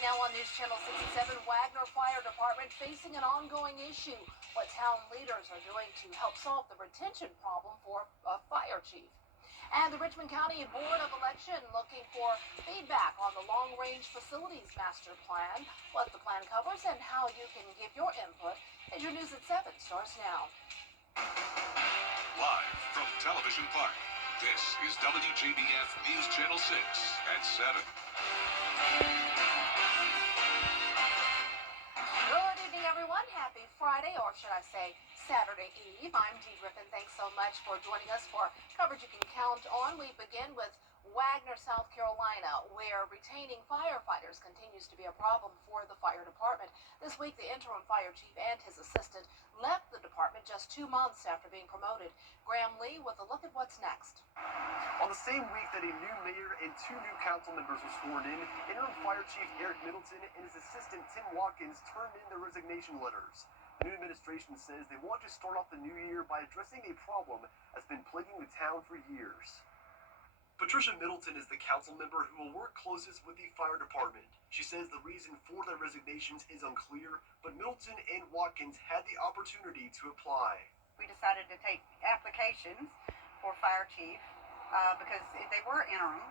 Right now on News Channel 67, Wagner Fire Department facing an ongoing issue. What town leaders are doing to help solve the retention problem for a fire chief. And the Richmond County Board of Election looking for feedback on the long-range facilities master plan, what the plan covers, and how you can give your input. As your News at 7 starts now. Live from Television Park, this is WJBF News Channel 6 at 7. Good evening, everyone. Happy Friday, or should I say Saturday Eve. I'm Dee Griffin. Thanks so much for joining us for coverage you can count on. We begin with Wagner, South Carolina, where retaining firefighters continues to be a problem for the fire department. This week, the interim fire chief and his assistant left the department just 2 months after being promoted. Graham Lee with a look at what's next. On the same week that a new mayor and 2 new council members were sworn in, interim fire chief Eric Middleton and his assistant Tim Watkins turned in their resignation letters. The new administration says they want to start off the new year by addressing a problem that's been plaguing the town for years. Patricia Middleton is the council member who will work closest with the fire department. She says the reason for their resignations is unclear, but Middleton and Watkins had the opportunity to apply. We decided to take applications for fire chief because they were interim,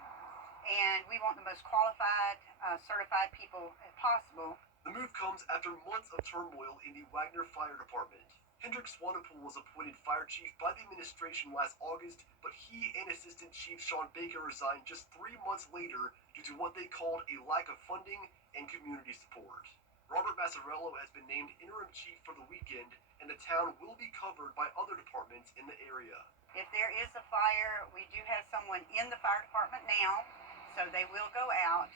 and we want the most qualified, certified people possible. The move comes after months of turmoil in the Wagner Fire Department. Hendrik Swanepoel was appointed fire chief by the administration last August, but he and Assistant Chief Sean Baker resigned just 3 months later due to what they called a lack of funding and community support. Robert Massarello has been named interim chief for the weekend, and the town will be covered by other departments in the area. If there is a fire, we do have someone in the fire department now, so they will go out.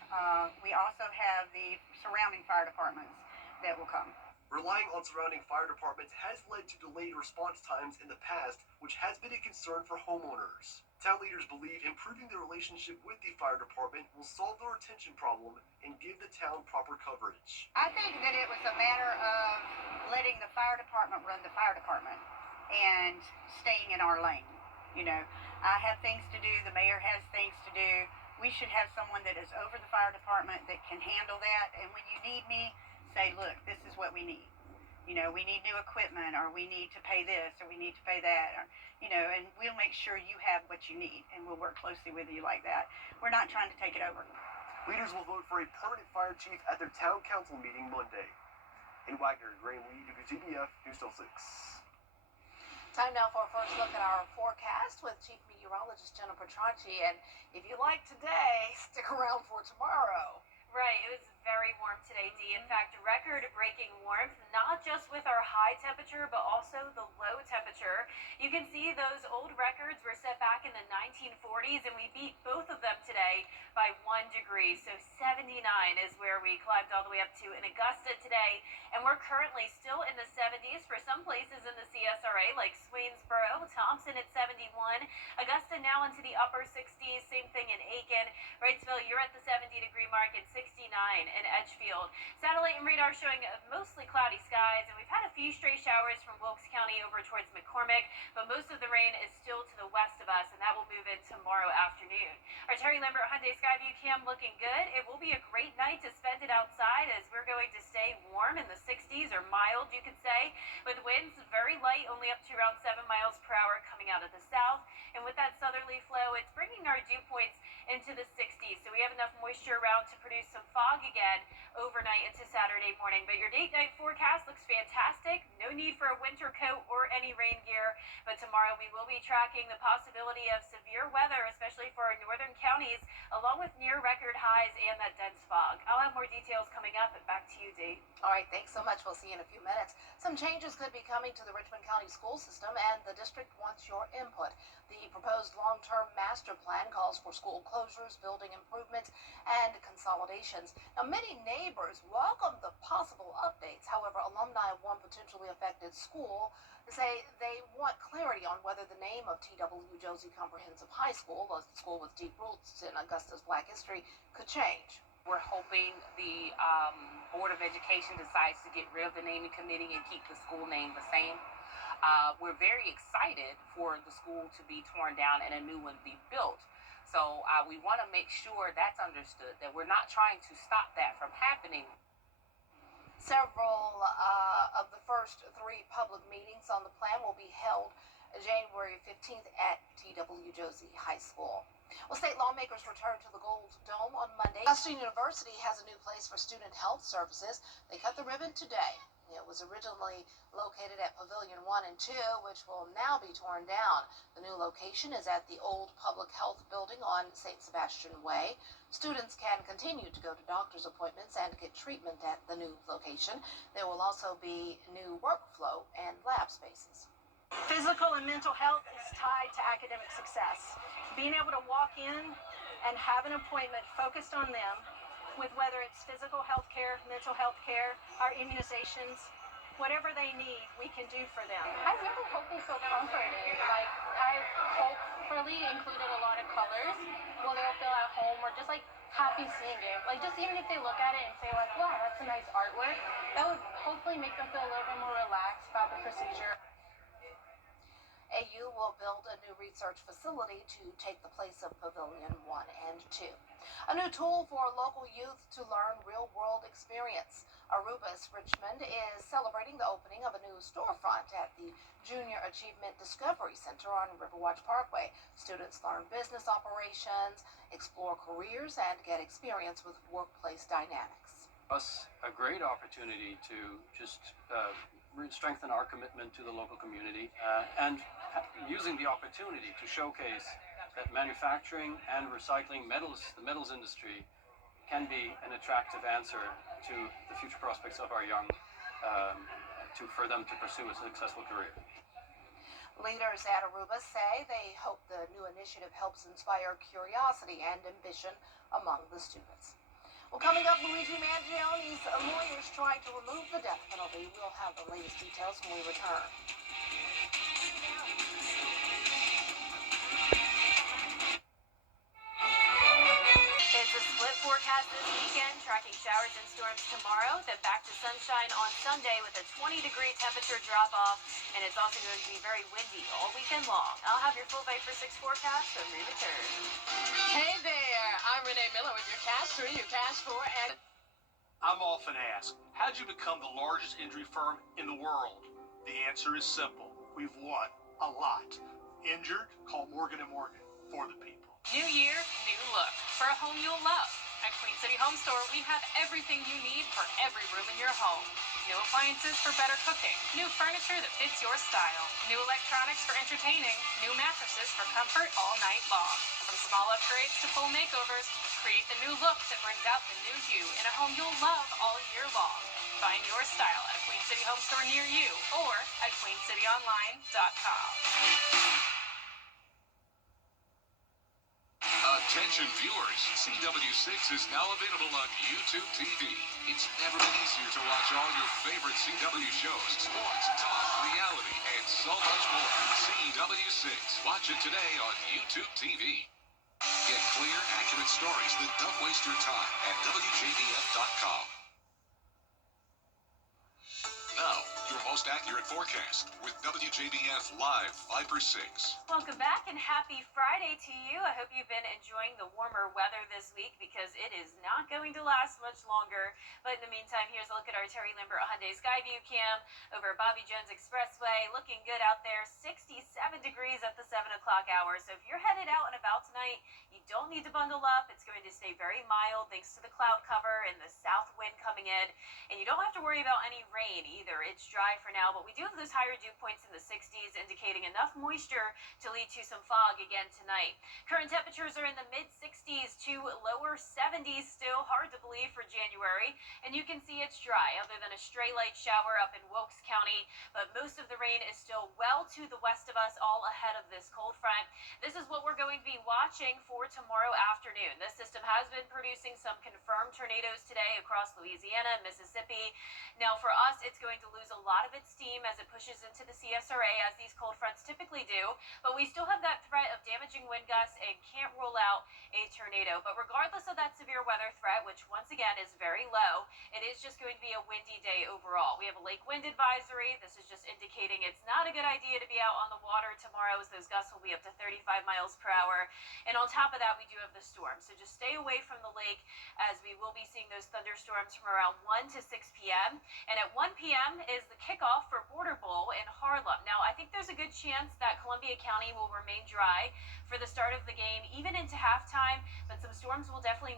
We also have the surrounding fire departments that will come. Relying on surrounding fire departments has led to delayed response times in the past, which has been a concern for homeowners. Town leaders believe improving the relationship with the fire department will solve the retention problem and give the town proper coverage. I think that it was a matter of letting the fire department run the fire department and staying in our lane. You know, I have things to do, the mayor has things to do. We should have someone that is over the fire department that can handle that, and when you need me, say, look, this is what we need. You know, we need new equipment, or we need to pay this, or we need to pay that, or, you know, and we'll make sure you have what you need, and we'll work closely with you like that. We're not trying to take it over. Leaders will vote for a permanent fire chief at their town council meeting Monday. In Wagner, Graham Lee, WJBF News Channel 6. Time now for a first look at our forecast with Chief Meteorologist Jennifer Tranchi. And if you like today, stick around for tomorrow. Right, it was very warm today, Dee. In fact, record-breaking warmth, not just with our high temperature, but also the low temperature. You can see those old records were set back in the 1940s, and we beat both of them today by 1 degree. So 79 is where we climbed all the way up to in Augusta today, and we're currently still in the 70s for some places in the CSRA, like Swainsboro, Thompson at 71, Augusta now into the upper 60s, same thing in Aiken, Wrightsville, you're at the 70-degree mark at 69 in Edgefield. Satellite and radar showing mostly cloudy skies, and we've had a few stray showers from Wilkes County over towards McCormick, but most of the rain is still to the west of us, and that will move in tomorrow afternoon. Our Terry Lambert Hyundai Skyview cam looking good. It will be a great night to spend it outside, as we're going to stay warm in the 60s, or mild, you could say, with winds very light, only up to around 7 miles per hour coming out of the south. And with that southerly flow, it's bringing our dew points into the 60s, so we have enough moisture around to produce some fog again overnight into Saturday morning. But your date-night forecast looks fantastic. No need for a winter coat or any rain gear. But tomorrow we will be tracking the possibility of severe weather, especially for our northern counties, along with near-record highs and that dense fog. I'll have more details coming up, and back to you, Dee. All right, thanks so much. We'll see you in a few minutes. Some changes could be coming to the Richmond County school system, and the district wants your input. The proposed long-term master plan calls for school closures, building improvements, and consolidations. Now, many neighbors welcome the possible updates. However, alumni of one potentially affected school say they want clarity on whether the name of T.W. Josie Comprehensive High School, a school with deep roots in Augusta's Black history, could change. We're hoping the Board of Education decides to get rid of the naming committee and keep the school name the same. We're very excited for the school to be torn down and a new one be built. So we want to make sure that's understood, that we're not trying to stop that from happening. Several of the first three public meetings on the plan will be held January 15th at TWJBF High School. Well, state lawmakers return to the Gold Dome on Monday. Western University has a new place for student health services. They cut the ribbon today. It was originally located at Pavilion 1 and 2, which will now be torn down. The new location is at the old public health building on St. Sebastian Way. Students can continue to go to doctor's appointments and get treatment at the new location. There will also be new workflow and lab spaces. Physical and mental health is tied to academic success. Being able to walk in and have an appointment focused on them, with whether it's physical health care, mental health care, our immunizations, whatever they need, we can do for them. I really hope they feel comforted. Like, I hopefully included a lot of colors where they'll feel at home or just like happy seeing it. Like, just even if they look at it and say like, wow, that's a nice artwork, that would hopefully make them feel a little bit more relaxed about the procedure. AU will build a new research facility to take the place of Pavilion 1 and 2. A new tool for local youth to learn real-world experience. Aruba's Richmond is celebrating the opening of a new storefront at the Junior Achievement Discovery Center on Riverwatch Parkway. Students learn business operations, explore careers, and get experience with workplace dynamics. Us a great opportunity to just strengthen our commitment to the local community and using the opportunity to showcase that manufacturing and recycling the metals industry can be an attractive answer to the future prospects of our young, for them to pursue a successful career. Leaders at Aruba say they hope the new initiative helps inspire curiosity and ambition among the students. Well, coming up, Luigi Mangione's lawyers trying to remove the death penalty. We'll have the latest details when we return. It's a split forecast this weekend, tracking showers and storms tomorrow, then back to sunshine on Sunday with a 20-degree temperature drop-off, and it's also going to be very windy all weekend long. I'll have your full Bite for 6 forecast when we return. Hey there, I'm Renee Miller with your Cash 3, your Cash 4, and I'm often asked, how'd you become the largest injury firm in the world? The answer is simple. We've won a lot. Injured? Call Morgan & Morgan for the people. New year, new look. For a home you'll love. At Queen City Home Store, we have everything you need for every room in your home. New appliances for better cooking. New furniture that fits your style. New electronics for entertaining. New mattresses for comfort all night long. From small upgrades to full makeovers, create the new look that brings out the new you in a home you'll love all year long. Find your style at a Queen City Home Store near you or at queencityonline.com. Attention viewers, CW6 is now available on YouTube TV. It's never been easier to watch all your favorite CW shows, sports, talk, reality, and so much more. CW6. Watch it today on YouTube TV. Get clear, accurate stories that don't waste your time at WJBF.com. Now, your most accurate forecast with WJBF Live 5/6. Welcome back and happy Friday to you. I hope you've been enjoying the warmer weather this week because it is not going to last much longer. But in the meantime, here's a look at our Terry Lambert Hyundai Skyview cam over Bobby Jones Expressway. Looking good out there, 67 degrees at the 7 o'clock hour. So if you're headed out and about tonight, you don't need to bundle up. It's going to stay very mild thanks to the cloud cover and the south wind coming in. And you don't have to worry about any rain either. It's dry for now, but we do have those higher dew points in the 60s, indicating enough moisture to lead to some fog again tonight. Current temperatures are in the mid-60s to lower 70s still. Hard to believe for January. And you can see it's dry, other than a stray light shower up in Wilkes County. But most of the rain is still well to the west of us, all ahead of this cold front. This is what we're going to be watching for tomorrow afternoon. This system has been producing some confirmed tornadoes today across Louisiana and Mississippi. Now, for us, it's going to lose a lot of its steam as it pushes into the CSRA, as these cold fronts typically do. But we still have that threat of damaging wind gusts and can't rule out a tornado. But regardless of that severe weather threat, which once again is very low, it is just going to be a windy day overall. We have a lake wind advisory. This is just indicating it's not a good idea to be out on the water tomorrow, as those gusts will be up to 35 miles per hour. And on top of that, we do have the storm. So just stay away from the lake, as we will be seeing those thunderstorms from around 1 to 6 p.m. And at 1 p.m. is the kickoff for Border Bowl in Harlem. Now, I think there's a good chance that Columbia County will remain dry for the start of the game, even into halftime, but some storms will definitely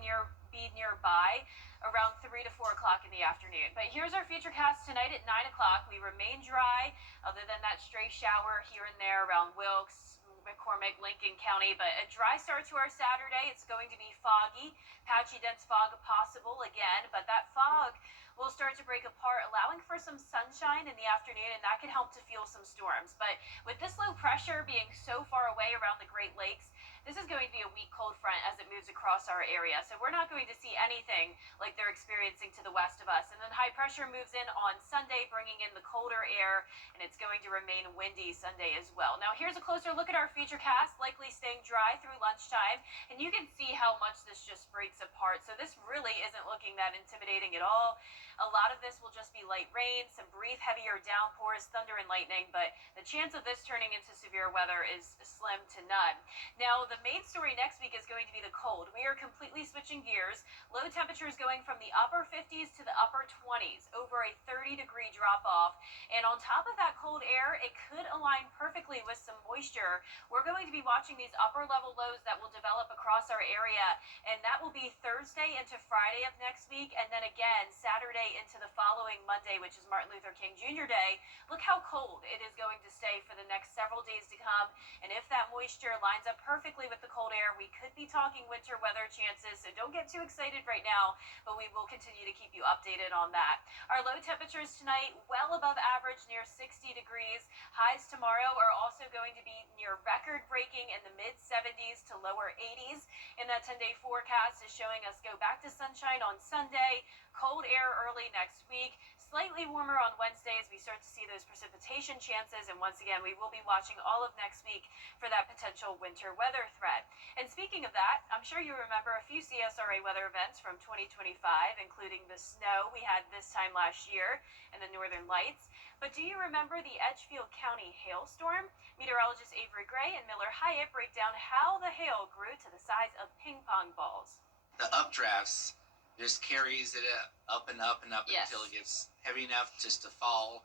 be nearby around 3 to 4 o'clock in the afternoon. But here's our futurecast tonight at 9 o'clock. We remain dry, other than that stray shower here and there around Wilkes, McCormick, Lincoln County, but a dry start to our Saturday. It's going to be foggy, patchy, dense fog possible again, but that fog will start to break apart, allowing for some sunshine in the afternoon, and that could help to fuel some storms. But with this low pressure being so far away around the Great Lakes, this is going to be a weak cold front as it moves across our area. So we're not going to see anything like they're experiencing to the west of us. And then high pressure moves in on Sunday, bringing in the colder air, and it's going to remain windy Sunday as well. Now here's a closer look at our futurecast, likely staying dry through lunchtime, and you can see how much this just breaks apart. So this really isn't looking that intimidating at all. A lot of this will just be light rain, some brief heavier downpours, thunder and lightning, but the chance of this turning into severe weather is slim to none. Now, the main story next week is going to be the cold. We are completely switching gears. Low temperatures going from the upper 50s to the upper 20s, over a 30-degree drop-off. And on top of that cold air, it could align perfectly with some moisture. We're going to be watching these upper-level lows that will develop across our area, and that will be Thursday into Friday of next week, and then again Saturday into the following Monday, which is Martin Luther King Jr. Day. Look how cold it is going to stay for the next several days to come, and if that moisture lines up perfectly with the cold air, we could be talking winter weather chances, so don't get too excited right now, but we will continue to keep you updated on that. Our low temperatures tonight, well above average, near 60 degrees. Highs tomorrow are also going to be near record-breaking in the mid-70s to lower 80s, and that 10-day forecast is showing us go back to sunshine on Sunday, cold air early next week, slightly warmer on Wednesday as we start to see those precipitation chances, and once again, we will be watching all of next week for that potential winter weather threat. And speaking of that, I'm sure you remember a few CSRA weather events from 2025, including the snow we had this time last year and the northern lights. But do you remember the Edgefield County hailstorm? Meteorologists Avery Gray and Miller Hyatt break down how the hail grew to the size of ping pong balls. The updrafts just carries it up and up and up until it gets heavy enough just to fall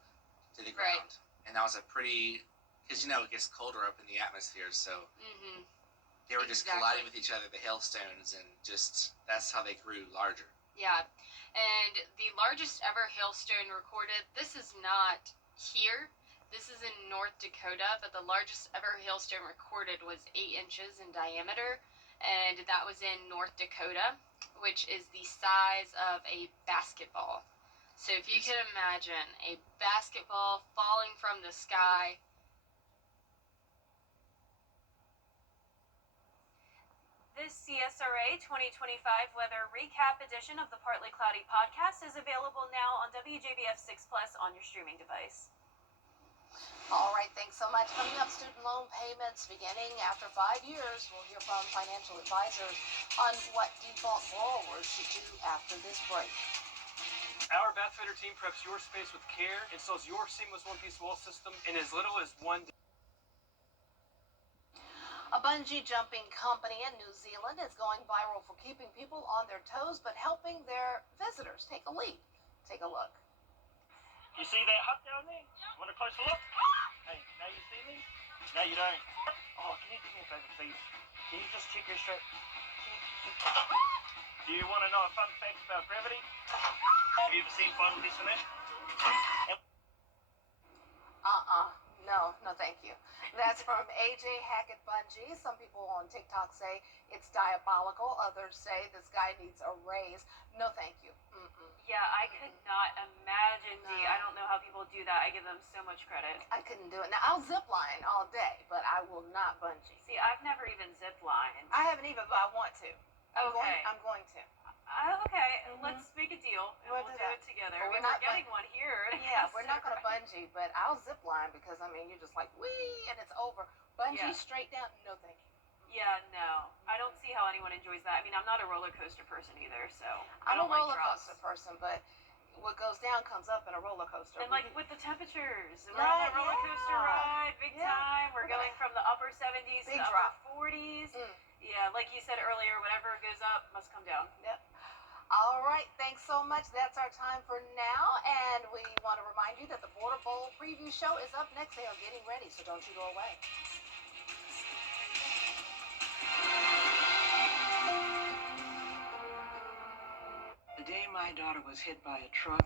to the ground. And that was a pretty, because it gets colder up in the atmosphere, so they were just colliding with each other, the hailstones, and just that's how they grew larger. Yeah, and the largest ever hailstone recorded, this is not here, this is in North Dakota, but the largest ever hailstone recorded was 8 inches in diameter, and that was in North Dakota, which is the size of a basketball. So if you can imagine a basketball falling from the sky. This CSRA 2025 weather recap edition of the Partly Cloudy podcast is available now on WJBF 6 Plus on your streaming device. All right, thanks so much. Coming up, student loan payments beginning after 5 years. We'll hear from financial advisors on what default borrowers should do after this break. Our Bathfitter team preps your space with care, installs your seamless one-piece wall system in as little as 1 day. A bungee jumping company in New Zealand is going viral for keeping people on their toes but helping their visitors take a leap. Take a look. You see that hut down there? Want a closer look? Hey, now you see me? No, you don't. Oh, can you do me a favor, please? Can you just check your strap? Do you want to know a fun fact about gravity? Have you ever seen Final Destination? No, thank you. That's from AJ Hackett Bungee. Some people on TikTok say it's diabolical. Others say this guy needs a raise. No, thank you. Yeah, I could not imagine, Dee. I don't know how people do that. I give them so much credit. I couldn't do it. Now, I'll zip line all day, but I will not bungee. See, I've never even zip lined. I haven't even, but I want to. I'm going to. Okay, let's make a deal, and we'll do it together. We're getting one here. Yeah, we're not going to bungee, but I'll zip line because, you're just like, wee, and it's over. Bungee straight down, no thank you. Yeah, no. I don't see how anyone everyone enjoys that. I mean, I'm not a roller coaster person either, so I I'm a don't like roller drops. coaster person, but what goes down comes up in a roller coaster. And like with the temperatures, we're on that roller coaster ride, big time. We're going from the upper 70s to Big the drop. upper 40s. Yeah, like you said earlier, whatever goes up must come down. Yep. All right, thanks so much. That's our time for now, and we want to remind you that the Border Bowl preview show is up next. They are getting ready, so don't you go away. The day my daughter was hit by a truck,